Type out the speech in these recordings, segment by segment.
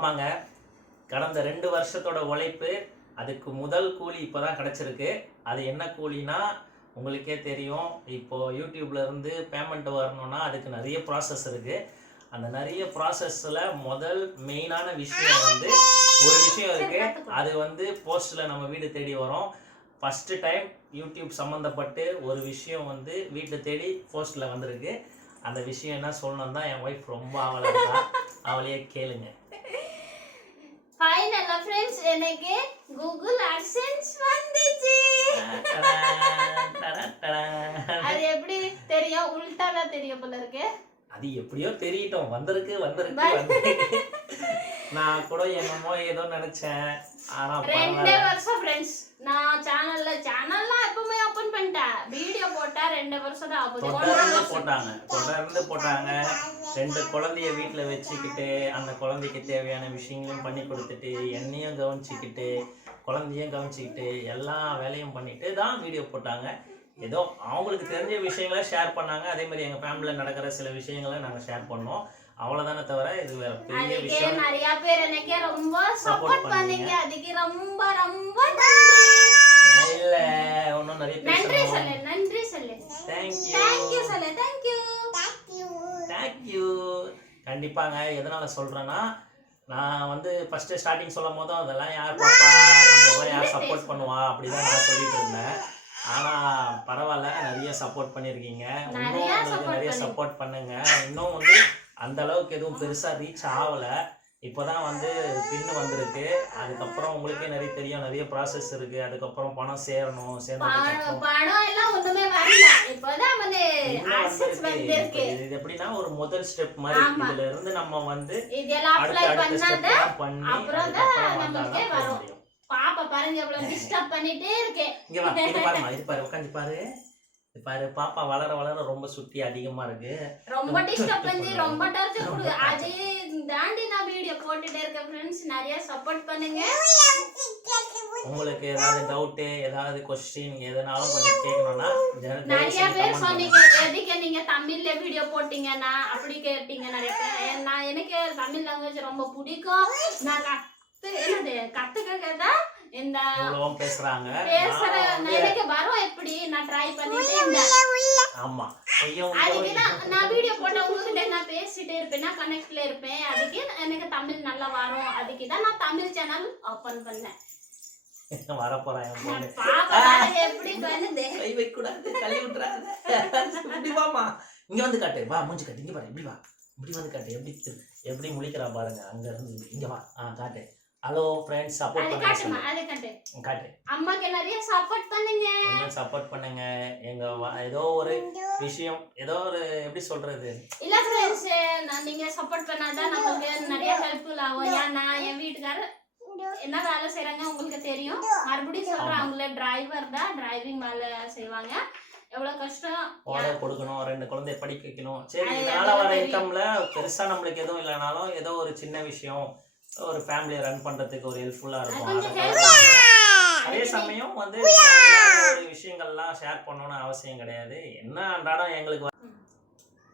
ஆமாங்க. கடந்த ரெண்டு வருஷத்தோட உழைப்பு அதுக்கு முதல் கூலி இப்போதான் கிடைச்சிருக்கு. அது என்ன கூலினா உங்களுக்கே தெரியும் இப்போ யூடியூப்ல இருந்து பேமெண்ட் வரணும்னா அதுக்கு நிறைய ப்ராசஸ் இருக்கு. அந்த நிறைய ப்ராசஸ்ல முதல் மெயினான விஷயம் வந்து ஒரு விஷயம் இருக்கு. அது வந்து போஸ்ட்ல நம்ம வீடு தேடி வரும். ஃபர்ஸ்ட் டைம் யூடியூப் சம்மந்தப்பட்டு ஒரு விஷயம் வந்து வீட்டை தேடி போஸ்ட்ல வந்திருக்கு. அந்த விஷயம் என்ன சொல்லணும் தான் என் ஒய்ஃப் ரொம்ப ஆவலா இருக்கா? அவளையே கேளுங்க. ஃபைனலா ஃப்ரெண்ட்ஸ் எனக்கு கூகுள் அட்சென்ஸ் வந்துச்சு. அது எப்படி தெரியும்? உல்டாவா தெரியும் போல இருக்கு. அது எப்படியோ தெரியட்டும். வந்திருக்கு வந்திருக்கு நான் கூட என்னமோ ஏதோ நினைச்சேன். ஆனா ரெண்டே வருஷம் ஃப்ரெண்ட்ஸ் நான் சேனல்ல சேனல்லாம் எப்பவுமே ஓபன் பண்ணிட்டேன். வீடியோ போட்டா ரெண்டு வருஷம் தான். போட்டாங்க. தொடர்ந்து போட்டாங்க. ரெண்டு குழந்தைய வீட்டுல வச்சுக்கிட்டு அந்த குழந்தைக்கு தேவையான விஷயங்களையும் பண்ணி கொடுத்துட்டு என்னையும் கவனிச்சுக்கிட்டு குழந்தையும் கவனிச்சுக்கிட்டு எல்லா வேலையும் பண்ணிட்டு தான் வீடியோ போட்டாங்க. ஏதோ அவங்களுக்கு தெரிஞ்ச விஷயங்களை ஷேர் பண்ணாங்க. அதே மாதிரி எங்க ஃபேமிலியில் நடக்கிற சில விஷயங்களை நாங்க ஷேர் பண்ணோம். அவ்வளவுதானே தவிர இது வேற பெரிய விஷயம். நிறைய பேர் எனக்கு ரொம்ப சப்போர்ட் பண்ணீங்க. அதுக்கு ரொம்ப ரொம்ப நன்றி. இல்ல இன்னும் நிறைய நன்றி சொல்லு நன்றி சொல்லு. தேங்க்யூ தேங்க்யூ சொல்லு தேங்க்யூ தேங்க்யூ கண்டிப்பாங்க. எதனால சொல்றேன்னா நான் வந்து ஃபர்ஸ்ட் ஸ்டார்டிங் சொல்லும் போதும் அதெல்லாம் யார் பாப்பா? நம்மளாம் யார் சப்போர்ட் பண்ணுவா? அப்படிதான் நான் சொல்லிட்டு இருந்தேன். ஆனா பரவாயில்ல. நிறைய சப்போர்ட் பண்ணிருக்கீங்க. இன்னும் நிறைய உங்களுக்கு நிறைய சப்போர்ட் பண்ணுங்க. இன்னும் வந்து அந்த அளவுக்கு எதுவும் பெருசா ரீச் ஆகல. இப்போதான் வந்து பின்னு வந்திருக்கு. அதுக்கப்புறம் உங்களுக்கே நிறைய தெரியும். நிறைய ப்ராசஸ் இருக்கு. அதுக்கப்புறம் பணம் சேரணும் சேர்ந்ததுக்கு பணம் எல்லாம் ஒண்ணுமே வரல இப்போதான் வந்து வந்திருக்கு. இப்ப இது எப்படின்னா ஒரு முதல் ஸ்டெப் மாதிரி. இதுல இருந்து நம்ம வந்து இதெல்லாம் அப்ளை பண்ணாத அப்புறம் தான் வரும். பாப்பா பாருங்க எவ்வளவு டிஸ்டர்ப் பண்ணிட்டே இருக்கேன் இங்க வா இது பாருமா இது பாரு உட்காந்து பாரு. பாரு பாப்பா வளர வளர ரொம்ப சுட்டி அதிகமா இருக்கு. ரொம்ப டிஸ்டர்ப் பண்ணி ரொம்ப டார்ச்சர் கொடுக்கு அது தாண்டி நான் வீடியோ போட்டுட்டே இருக்கேன் ஃப்ரெண்ட்ஸ் நிறைய சப்போர்ட் பண்ணுங்க. உங்களுக்கு ஏதாவது டவுட் ஏதாவது கொஸ்டின் எதனாலும் கொஞ்சம் கேட்கணும்னா நிறைய பேர் சொன்னீங்க. எதுக்கு நீங்க தமிழ்ல வீடியோ போட்டீங்கன்னா? அப்படி கேட்டீங்க நிறைய பேர். நான் எனக்கு தமிழ் லாங்குவேஜ் ரொம்ப பிடிக்கும். நான் கத்து என்னது கத்துக்க தான் இந்த பேசுறாங்க. பேசுற எனக்கு வரும் எப்படி? நான் ட்ரை பண்ணிட்டே இருந்தேன். ஆமா. அதுக்கு நான் நான் வீடியோ போட்ட உங்ககிட்ட நான் பேசிட்டே இருப்பேன் நான் கனெக்ட்ல இருப்பேன். அதுக்கு எனக்கு தமிழ் நல்லா வரும். அதுக்கு தான் நான் தமிழ் சேனல் ஓபன் பண்ணேன். எப்படி இங்க வந்து காட்டு. வா மூஞ்சி காட்டு. இங்க பாரு இப்படி வா. இப்படி வந்து காட்டு. எப்படி எப்படி முழிக்கிறா பாருங்க. அங்க இருந்து இங்க வா. ஆ காட்டு. ஹலோ ஃப்ரெண்ட்ஸ் சப்போர்ட் பண்ணுங்க காட்டுமா? சொல்லு. அது காட்டு. காட்டு. அம்மாக்கு நிறைய சப்போர்ட் பண்ணுங்க. கொஞ்சம் சப்போர்ட் பண்ணுங்க. எங்க ஏதோ ஒரு விஷயம் ஏதோ ஒரு எப்படி சொல்றது? இல்ல ஃப்ரெண்ட்ஸ் நான் நீங்க சப்போர்ட் பண்ணாதான் நமக்கு நிறைய ஹெல்ப்ஃபுல் ஆகும் ஏன்னா என் வீட்டுக்காரர் என்ன வேலை செய்றாங்க உங்களுக்கு தெரியும். மறுபடியும் சொல்றேன். அவங்கள டிரைவர் தான் டிரைவிங் வேலை செய்வாங்க. எவ்வளவு கஷ்டம்? வாடகை கொடுக்கணும் ரெண்டு குழந்தைய படிக்க வைக்கணும். சரி இதனால வர. இன்கம்ல பெருசா நம்மளுக்கு எதுவும் இல்லைனாலும் ஏதோ ஒரு சின்ன விஷயம். ஒரு ஃபேமிலியை ரன் பண்றதுக்கு ஒரு ஹெல்ப்ஃபுல்லா இருக்கும். அதை சமயம் வந்து விஷயங்கள்லாம் ஷேர் பண்ணணும்னு அவசியம் கிடையாது. என்ன அன்றாடம் எங்களுக்கு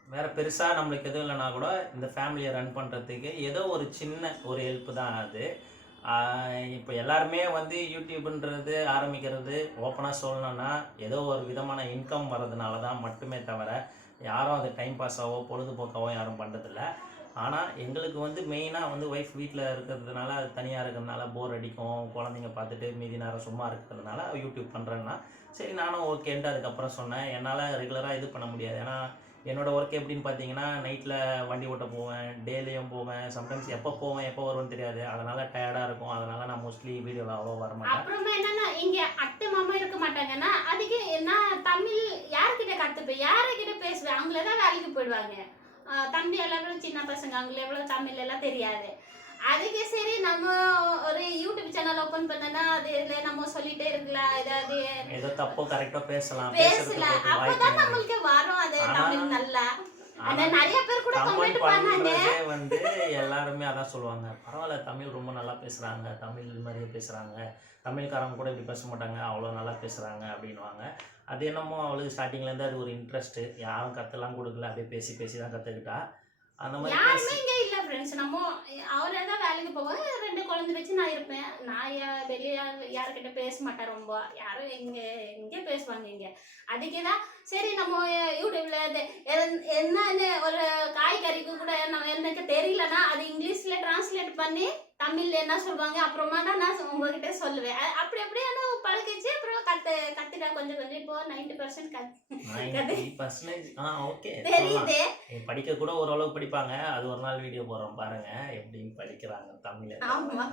வேற பெருசா நம்மளுக்கு எதுவும் இல்லைனா கூட இந்த ஃபேமிலியை ரன் பண்றதுக்கு ஏதோ ஒரு சின்ன ஒரு ஹெல்ப் தான் அது. இப்போ எல்லாருமே வந்து யூடியூப்ன்றது ஆரம்பிக்கிறது ஓப்பனாக சொல்லணும்னா ஏதோ ஒரு விதமான இன்கம் வர்றதுனால தான் மட்டுமே தவிர யாரும் அது டைம் பாஸாவோ பொழுதுபோக்காவோ யாரும் பண்ணுறதில்ல ஆனால் எங்களுக்கு வந்து மெயினாக வந்து ஒய்ஃப் வீட்டில் இருக்கிறதுனால அது தனியாக இருக்கிறதுனால போர் அடிக்கும். குழந்தைங்க பார்த்துட்டு மீதி நேரம் சும்மா இருக்கிறதுனால யூடியூப் பண்ணுறேன்னா சரி நானும் ஓகேன்ட்டு அதுக்கப்புறம் சொன்னேன். என்னால் ரெகுலராக இது பண்ண முடியாது. ஏன்னா என்னோடய ஒர்க் எப்படின்னு பார்த்தீங்கன்னா நைட்டில் வண்டி ஓட்ட போவேன் டேலியும் போவேன். சம்டைம்ஸ் எப்போ போவேன் எப்போ வரும்னு தெரியாது. அதனால் டயர்டாக இருக்கும். அதனால் நான் மோஸ்ட்லி வீடியோவில் அவ்வளோ வர மாட்டேன். அப்புறமா என்னன்னா இங்கே அத்தை மாமா இருக்க மாட்டாங்கன்னா அதுக்கு நான் தமிழ் யார்கிட்ட கற்றுப்பேன் யார்கிட்ட பேசுவேன்? அவங்கள தான் வேலைக்கு போயிடுவாங்க. தம்பி எல்லாம் எவ்வளவு சின்ன பசங்க அவங்களுக்கு எவ்வளவு தமிழ் எல்லாம் தெரியாது. அதுக்கு சரி நம்ம ஒரு யூடியூப் சேனல் ஓபன் பண்ணனா அது இதுல நம்ம சொல்லிட்டே இருக்கலாம். ஏதாவது ஏதோ தப்போ கரெக்டாக பேசலாம். பேசலாம். அப்பதான் நம்மளுக்கு வரும் அது தமிழ் நல்லா. நிறைய பேர் கூட கமெண்ட் கமெண்ட் பண்ணாங்க. பண்றதே வந்து எல்லாருமே அதான் சொல்லுவாங்க. பரவாயில்ல தமிழ் ரொம்ப நல்லா பேசுறாங்க. தமிழ் மாதிரியே பேசுறாங்க. தமிழ்காரங்க கூட இப்படி பேச மாட்டாங்க. அவ்வளோ நல்லா பேசுறாங்க அப்படின்வாங்க அது என்னமோ அவளுக்கு ஸ்டார்டிங்ல இருந்து அது ஒரு இன்ட்ரெஸ்ட் யாரும் கத்தெல்லாம் கொடுக்கல அப்படியே பேசி பேசி தான் கத்துக்கிட்டா அந்த மாதிரி யாருமே இங்க இல்ல ஃப்ரெண்ட்ஸ் நம்ம அவரே தான் வேலைக்கு போவாங்க ரெண்டு குழந்தை வச்சு நான் இருப்பேன் நான் வெளிய யாருக்கிட்ட பேச மாட்டேன் ரொம்ப யாரும் இங்க இங்க பேசுவாங்க இங்க அதுக்கு தான் சரி நம்ம யூடியூப்ல என்னன்னு ஒரு காய்கறிக்கு கூட நம்ம எனக்கு தெரியலன்னா அது இங்கிலீஷ்ல டிரான்ஸ்லேட் பண்ணி தமிழ்ல என்ன சொல்லுவாங்க? அப்புறமா தான் நான் உங்ககிட்ட சொல்லுவேன். அப்படி அப்படியே நான் பழகிச்சு அப்புறம் கத்து கத்துட்டா கொஞ்சம் கொஞ்சம். இப்போ நைன்டி பர்சன்ட் ஓகே தெரியுது. படிக்க கூட ஓரளவு படிப்பாங்க. அது ஒரு நாள் வீடியோ போடுறோம் பாருங்க. எப்படின்னு படிக்கிறாங்க தமிழ் ஆமா.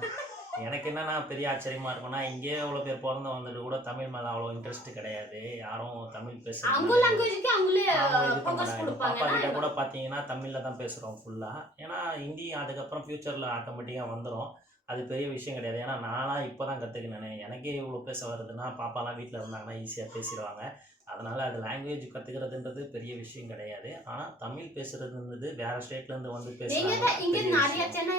எனக்கு என்னன்னா பெரிய ஆச்சரியமா இருக்கும்னா இங்கே எவ்வளோ பேர் பிறந்து வந்துட்டு கூட தமிழ் மேலே அவ்வளோ இன்ட்ரெஸ்ட் கிடையாது. யாரும் தமிழ் கொடுப்பாங்க. பாப்பா கிட்ட கூட பார்த்தீங்கன்னா தமிழில் தான் பேசுகிறோம் ஃபுல்லாக ஏன்னா ஹிந்தி அதுக்கப்புறம் ஃப்யூச்சரில் ஆட்டோமேட்டிக்காக வந்துடும் அது பெரிய விஷயம் கிடையாது. ஏன்னா நான்லாம் இப்போ தான் கற்றுக்கினேன் எனக்கே இவ்வளோ பேச வருதுன்னா பாப்பாலாம் வீட்டில் இருந்தாங்கன்னா ஈஸியாக பேசிடுவாங்க. அதனால் அது லாங்குவேஜ் கற்றுக்கிறதுன்றது பெரிய விஷயம் கிடையாது. ஆனால் தமிழ் பேசுறதுன்றது வேறு ஸ்டேட்லேருந்து வந்து பேசுகிறாங்க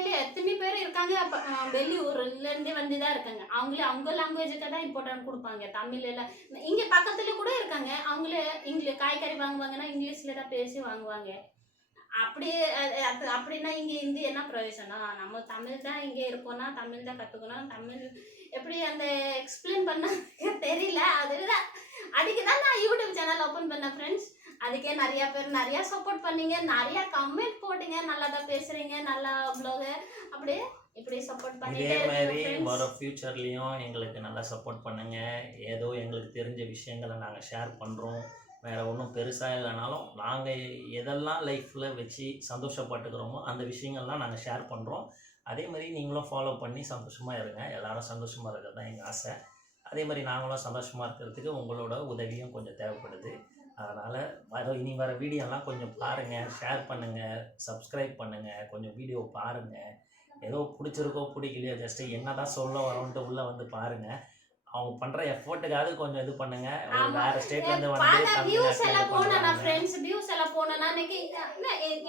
வந்து இருக்காங்க வெளியூர்ல இருந்து வந்து தான் இருக்காங்க. அவங்களே அவங்க லாங்குவேஜுக்கு தான் இம்பார்ட்டன்ட் கொடுப்பாங்க. தமிழ்ல எல்லாம் இங்க பக்கத்துல கூட இருக்காங்க. அவங்களே இங்கிலீஷ் காய்கறி வாங்குவாங்கன்னா இங்கிலீஷ்ல தான் பேசி வாங்குவாங்க. அப்படி அது அப்படின்னா இங்க இந்தி என்ன பிரயோஜனம்? நம்ம தமிழ் தான் இங்க இருக்கோம்னா தமிழ் தான் கத்துக்கணும். தமிழ் எப்படி அந்த எக்ஸ்பிளைன் பண்ண தெரியல. அதுதான். அதுக்கு தான் நான் யூடியூப் சேனல் ஓப்பன் பண்ணேன் ஃப்ரெண்ட்ஸ் அதுக்கே நிறைய பேர் நிறைய சப்போர்ட் பண்ணீங்க. நிறைய கமெண்ட் போட்டீங்க. நல்லா தான் பேசுறீங்க. நல்லா ப்ளாக் அப்படியே இப்படி சப்போர்ட் இதே பண்ணிட்டே மாதிரி இருக்கீங்க வர. ஃப்யூச்சர்லேயும் எங்களுக்கு நல்லா சப்போர்ட் பண்ணுங்க. ஏதோ எங்களுக்கு தெரிஞ்ச விஷயங்களை நாங்கள் ஷேர் பண்ணுறோம் வேற ஒன்றும் பெருசாக இல்லைனாலும் நாங்கள் எதெல்லாம் லைஃப்பில் வச்சு சந்தோஷப்பட்டுக்கிறோமோ அந்த விஷயங்கள்லாம் நாங்கள் ஷேர் பண்ணுறோம் அதே மாதிரி நீங்களும் ஃபாலோ பண்ணி சந்தோஷமாக இருங்க. எல்லாரும் சந்தோஷமாக இருக்கிறது தான் எங்கள் ஆசை. அதே மாதிரி நாங்களும் சந்தோஷமாக இருக்கிறதுக்கு உங்களோட உதவியும் கொஞ்சம் தேவைப்படுது. அதனால் வர இனி வர வீடியோலாம் கொஞ்சம் பாருங்கள் ஷேர் பண்ணுங்கள் சப்ஸ்கிரைப் பண்ணுங்கள் கொஞ்சம் வீடியோ பாருங்கள் ஏதோ பிடிச்சிருக்கோ பிடிக்கலையோ ஜஸ்ட் என்னதான் சொல்ல வரோன்ட்டு உள்ள வந்து பாருங்க. அவங்க பண்ற எஃபோர்ட்டுக்காவது கொஞ்சம் இது பண்ணுங்க. வேற ஸ்டேட்ல இருந்து வந்து வியூஸ் எல்லாம் போனா பண்றாங்க. ஃப்ரெண்ட்ஸ் வியூஸ் எல்லாம் போனா எனக்கு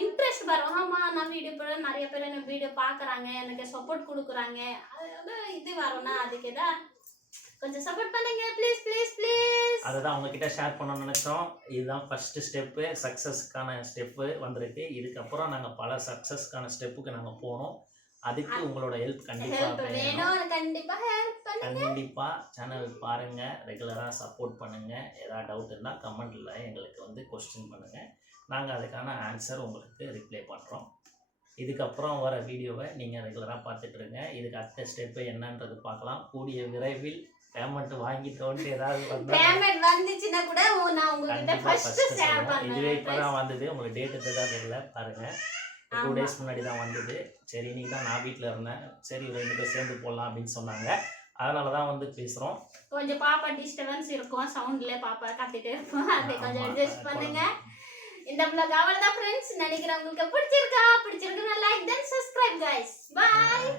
இன்ட்ரெஸ்ட் வரும். ஆமா நான் வீடியோ போட நிறைய பேர் எனக்கு வீடியோ பாக்குறாங்க எனக்கு சப்போர்ட் கொடுக்குறாங்க. அது இது வரும்னா அதுக்கு தான் கொஞ்சம் சப்போர்ட் பண்ணுங்க. ப்ளீஸ் ப்ளீஸ் ப்ளீஸ் அதுதான் உங்ககிட்ட ஷேர் பண்ணணும்னு நினைச்சோம். இதுதான் ஃபர்ஸ்ட் ஸ்டெப்பு சக்ஸஸ்க்கான ஸ்டெப்பு வந்திருக்கு. இதுக்கப்புறம் நாங்க பல சக்ஸஸ்க்கான ஸ்டெப்புக்கு நாங்க போனோம் அதுக்கு உங்களோட ஹெல்ப் கண்டிப்பா ஹெல்ப் வேணும். வேணும் கண்டிப்பா ஹெல்ப் பண்ணுங்க. கண்டிப்பா சேனல் பாருங்க ரெகுலரா சப்போர்ட் பண்ணுங்க. ஏதாவது டவுட் இருந்தால் கமெண்ட்ல எங்களுக்கு வந்து கொஸ்டின் பண்ணுங்க. நாங்க அதுக்கான ஆன்சர் உங்களுக்கு ரிப்ளை பண்றோம். இதுக்கப்புறம் வர வீடியோவை நீங்க ரெகுலரா பார்த்துட்டு இருங்க. இதுக்கு அடுத்த ஸ்டெப்பு என்னன்றது பார்க்கலாம். கூடிய விரைவில் பேமெண்ட் வாங்கிட்டோன்ட்டு ஏதாவது பேமெண்ட் வந்துச்சுன்னா கூட நான் உங்ககிட்ட ஃபர்ஸ்ட் ஷேர் இதுவே பண்ணுவேன். இப்பதான் வந்தது. உங்களுக்கு டேட்டு தான் தெரியல. பாருங்க. டூ டேஸ் முன்னாடி தான் வந்தது. சரி இன்னைக்கு தான் நான் வீட்டில் இருந்தேன். சரி ரெண்டு பேர் சேர்ந்து போடலாம் அப்படின்னு சொன்னாங்க. அதனால தான் வந்து பேசுகிறோம் கொஞ்சம் பாப்பா டிஸ்டர்பன்ஸ் இருக்கும். சவுண்டில் பாப்பா கத்திட்டு இருப்போம் அதை கொஞ்சம் அட்ஜஸ்ட் பண்ணுங்க. இந்த பிளாக் அவ்வளோதான் ஃப்ரெண்ட்ஸ் நினைக்கிறேன் உங்களுக்கு பிடிச்சிருக்கா? பிடிச்சிருக்குன்னா like then subscribe guys bye